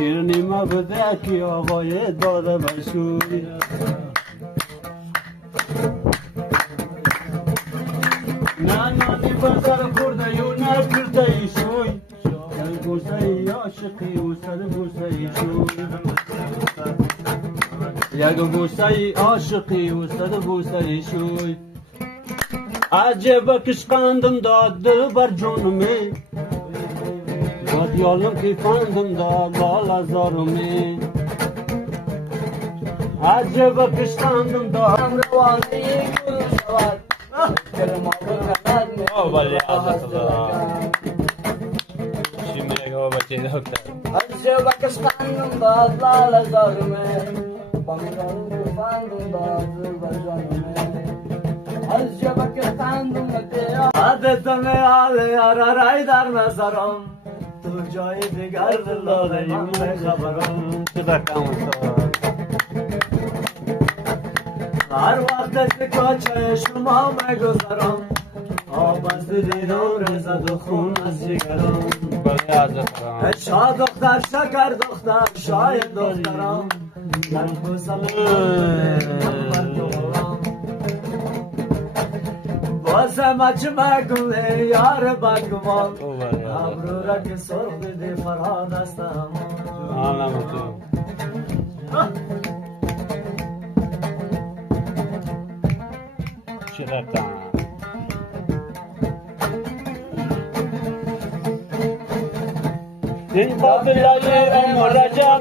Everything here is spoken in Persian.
شیرنی ما بده که آقای داده بشوی نه نانی بزر خورده یو نه کرده ای شوی سر بوسه ای عاشقی و سر بوسه ای شوی یک بوسه ای عاشقی و سر بوسه ای شوی عجب کشقندم داد دل بر جانمی داد یالم که فندم داد لال زارمی عجب کشقندم داد روانه گل شود دل ما بکند ولی چی میگه بچه دکتر عجب کشقندم داد لال زارمه بانگرم که فندم داد دل بر جانمه عجب کشقندم داد عادتم آل یار رای در نظرم تو جای دیگر دل داره من خبرم چه رقم هر وقت کوچه شما مگذرم آب از دیدار زد و خون از جگرم بله عزت شا دختر شکر دختر شاید دخترم من بسلم بر دوام بازم مگوه یار بدگمان ابرو را که سرخ دیدی فرهاد هستم آنم تو چه رقم این قابل عمر رجب